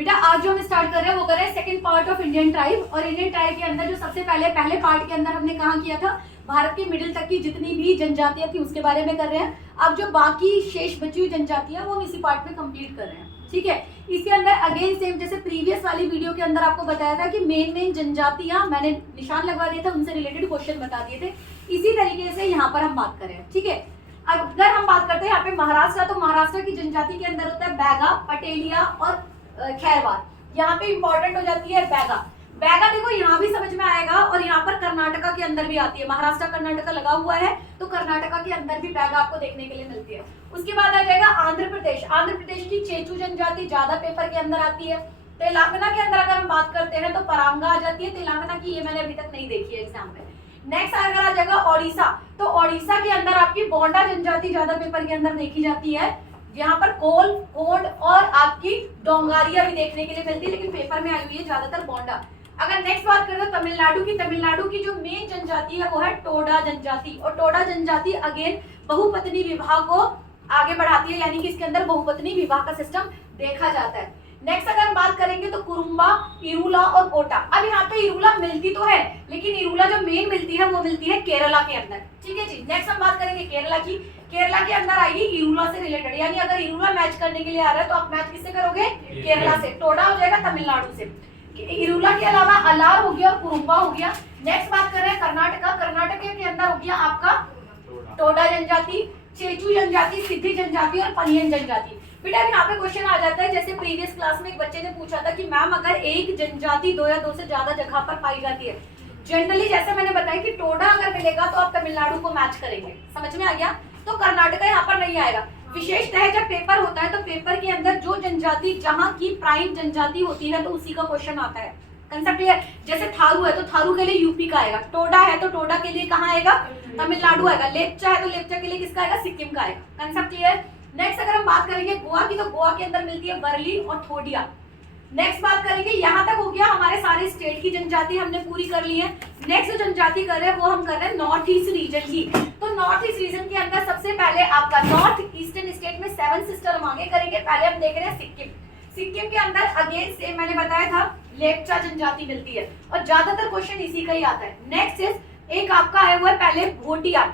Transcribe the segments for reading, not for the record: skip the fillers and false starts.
बेटा आज जो हम स्टार्ट कर रहे हैं वो कर रहे हैं second part of Indian tribe. और इंडियन ट्राइब के अंदर जो सबसे पहले पार्ट के अंदर हमने कहा किया था भारत के मिडिल तक की जितनी भी जनजातियां थी उसके बारे में कर रहे हैं। अब जो बाकी शेष बची हुई जनजातियां वो हम इसी पार्ट में कंप्लीट कर रहे हैं, ठीक है। इसके अंदर अगेन सेम जैसे प्रीवियस वाली वीडियो के अंदर आपको बताया था कि मेन जनजातियां मैंने निशान लगवा दिए थे, उनसे रिलेटेड क्वेश्चन बता दिए थे। इसी तरीके से यहाँ पर हम बात कर रहे हैं, ठीक है। अगर हम बात करते हैं यहाँ पे महाराष्ट्र, तो महाराष्ट्र की जनजाति के अंदर होता है बैगा, पटेलिया और खैरवार। यहाँ पे इंपॉर्टेंट हो जाती है बैगा। बैगा देखो यहाँ भी समझ में आएगा और यहाँ पर कर्नाटका के अंदर भी आती है। महाराष्ट्र कर्नाटका लगा हुआ है तो कर्नाटका के अंदर भी बैगा आपको देखने के लिए मिलती है। उसके बाद आ जाएगा आंध्र प्रदेश। आंध्र प्रदेश की चेचू जनजाति ज्यादा पेपर के अंदर आती है। तेलंगाना के अंदर अगर हम बात करते हैं तो परांगा आ जाती है। तेलंगाना की ये मैंने अभी तक नहीं देखी है एग्जाम में। नेक्स्ट अगर आ जाएगा ओडिशा, तो ओडिशा के अंदर आपकी बोंडा जनजाति ज्यादा पेपर के अंदर देखी जाती है। यहाँ पर कोल, कोड और आपकी डोंगारिया भी देखने के लिए मिलती है, लेकिन पेपर में आई हुई है ज्यादातर बोंडा। अगर नेक्स्ट बात करें तो तमिलनाडु की जो मेन जनजाति है वो है टोडा जनजाति। और टोडा जनजाति अगेन बहुपत्नी विवाह को आगे बढ़ाती है, यानी कि इसके अंदर बहुपत्नी विवाह का सिस्टम देखा जाता है। नेक्स्ट अगर हम बात करेंगे तो कुरुम्बा, इरूला और कोटा। अब यहाँ पे इरूला मिलती तो है, लेकिन इरूला जो मेन मिलती है वो मिलती है केरला के अंदर, ठीक है जी। नेक्स्ट हम बात करेंगे केरला की। केरला के अंदर आएगी इरूला से रिलेटेड, यानी अगर इरूला मैच करने के लिए आ रहा है तो आप मैच किससे करोगे? केरला से। टोडा हो जाएगा तमिलनाडु से। इरूला के अलावा अलार हो गया और कुरुम्बा हो गया। नेक्स्ट बात कर रहे हैं कर्नाटका। कर्नाटक के अंदर हो गया आपका टोडा जनजाति, चेचू जनजाति, सिद्धि जनजाति और पनियन जनजाति। बेटा यहाँ पे क्वेश्चन आ जाता है, जैसे प्रीवियस क्लास में एक बच्चे ने पूछा था कि मैम अगर एक जनजाति दो या दो से ज्यादा जगह पर पाई जाती है, जनरली जैसे मैंने बताया कि टोडा अगर मिलेगा तो आप तमिलनाडु को मैच करेंगे, समझ में आ गया। तो कर्नाटका यहाँ पर नहीं आएगा। विशेषतः जब पेपर होता है तो पेपर के अंदर जो जनजाति जहाँ की प्राइम जनजाति होती है तो उसी का क्वेश्चन आता है। Concept clear? जैसे थारू है तो थारू के लिए यूपी का आएगा, टोडा है तो टोडा के लिए कहाँ आएगा? तमिलनाडु आएगा। लेप्चा है तो लेप्चा के लिए किसका आएगा? सिक्किम का आएगा। Concept clear? नेक्स्ट अगर हम बात करेंगे गोवा की, तो गोवा के अंदर मिलती है वर्ली और थोडिया। नेक्स्ट बात करेंगे, यहाँ तक हो गया हमारे सारे स्टेट की जनजाति हमने पूरी कर ली है। नेक्स्ट जो जनजाति कर रहे हैं वो हम कर रहे हैं नॉर्थ ईस्ट रीजन की। तो नॉर्थ ईस्ट रीजन के अंदर सबसे पहले आपका नॉर्थ ईस्टर्न स्टेट में 7 सिस्टर हम आगे करेंगे। पहले हम देख रहे हैं सिक्किम। सिक्किम के अंदर अगेन सेम मैंने बताया था लेप्चा जनजाति मिलती है और ज्यादातर क्वेश्चन इसी का ही आता है। नेक्स्ट इज एक आपका आया हुआ है पहले भोटिया।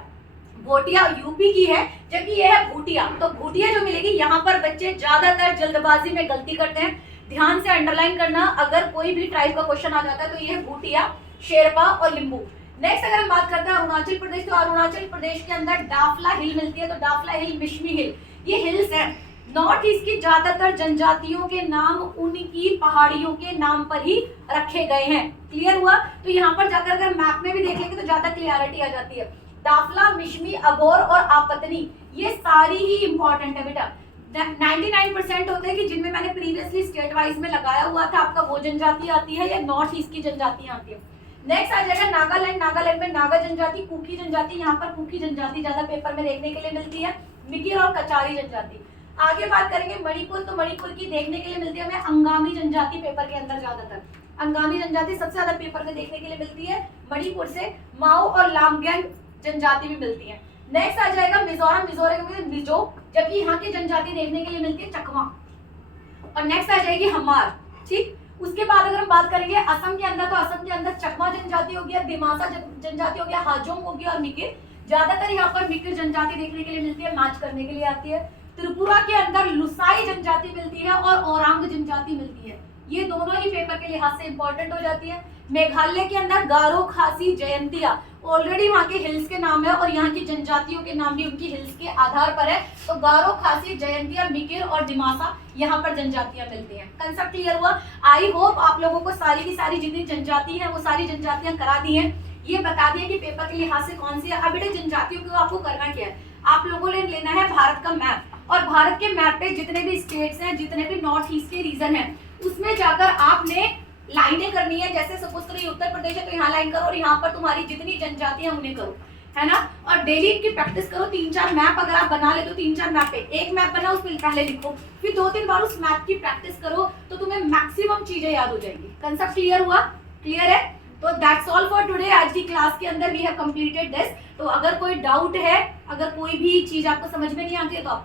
भोटिया यूपी की है, जबकि ये है भूटिया। तो भूटिया जो मिलेगी, यहाँ पर बच्चे ज्यादातर जल्दबाजी में गलती करते हैं, ध्यान से अंडरलाइन करना। अगर कोई भी ट्राइब का क्वेश्चन आ जाता है तो ये है भूटिया, शेरपा और लिंबू। नेक्स्ट अगर हम बात करते हैं अरुणाचल प्रदेश, तो अरुणाचल प्रदेश के अंदर डाफला हिल मिलती है। तो डाफला हिल, मिश्मी हिल, ये हिल्स है। नॉर्थ ईस्ट की ज्यादातर जनजातियों के नाम उनकी पहाड़ियों के नाम पर ही रखे गए हैं। क्लियर हुआ? तो यहाँ पर जाकर अगर मैप में भी देख लेंगे तो ज्यादा क्लियरिटी आ जाती है। दाफला, मिश्मी, अगोर और आपतनी, ये सारी ही इंपॉर्टेंट है बेटा। 99% होते हैं कि जिनमें मैंने प्रीवियसली स्टेट वाइज में लगाया हुआ था आपका वो जनजाति आती है या नॉर्थ ईस्ट की जनजातियां आती है। नेक्स्ट आ जाएगा नागालैंड। नागालैंड में नागा जनजाति, कुकी जनजाति, यहाँ पर कुकी जनजाति ज्यादा पेपर में देखने के लिए मिलती है। मिकिर और कचारी जनजाति। आगे बात करेंगे मणिपुर, तो मणिपुर की देखने के लिए मिलती है हमें अंगामी जनजाति पेपर के अंदर ज्यादातर। अंगामी जनजाति सबसे ज्यादा पेपर में देखने के लिए मिलती है मणिपुर से। माओ और लामगैंग जनजाति भी मिलती है। नेक्स्ट आ जाएगा मिजोरम। मिजोरम में मिजो, जबकि यहाँ की जनजाति देखने के लिए मिलती है चकमा। और नेक्स्ट आ जाएगी हमार, ठीक। उसके बाद अगर हम बात करेंगे असम के अंदर, तो असम के अंदर चकमा जनजाति हो गया, दिमासा जनजाति हो गया, हाजोंग हो गया और मिकिर। ज्यादातर यहाँ पर मिकिर जनजाति देखने के लिए मिलती है, मैच करने के लिए आती है। त्रिपुरा के अंदर लुसाई जनजाति मिलती है और औरांग जनजाति मिलती है। ये दोनों ही पेपर के लिहाज से इंपॉर्टेंट हो जाती है। मेघालय के अंदर गारो, खासी, जयंतिया, ऑलरेडी वहाँ के हिल्स के नाम है और यहाँ की जनजातियों के नाम भी उनकी हिल्स के आधार पर है। तो गारो, खासी, जयंतिया, मिकिर और दिमासा यहाँ पर जनजातियां मिलती हैं। कंसेप्ट क्लियर हुआ? आई होप आप लोगों को सारी की सारी जितनी जनजाति है वो सारी जनजातियां करा दी हैं। ये बता दिया कि पेपर के लिहाज से कौन सी है। अब बेटे जनजातियों को आपको करना क्या है, आप लोगों ने लेना है भारत का मैप और भारत के मैप पे जितने भी स्टेट्स हैं, जितने भी नॉर्थ ईस्ट के रीजन है, उसमें जाकर आपने लाइनें करनी है। जैसे सपोज करो उत्तर प्रदेश है तो यहाँ लाइन करो और यहाँ पर तुम्हारी जितनी जनजातियां उन्हें करो, है ना। और डेली इनकी प्रैक्टिस करो। 3-4 मैप अगर आप बना ले तो 3-4 मैप पे एक मैप बना, उस पर पहले लिखो, फिर 2-3 बार उस मैप की प्रैक्टिस करो तो तुम्हें मैक्सिमम चीजें याद हो जाएंगी। कंसेप्ट क्लियर हुआ? क्लियर है? तो दैट्स ऑल फॉर टुडे। आज की क्लास के अंदर वी हैव कंप्लीटेड दिस। तो अगर कोई डाउट है, अगर कोई भी चीज आपको समझ में नहीं आती है तो आप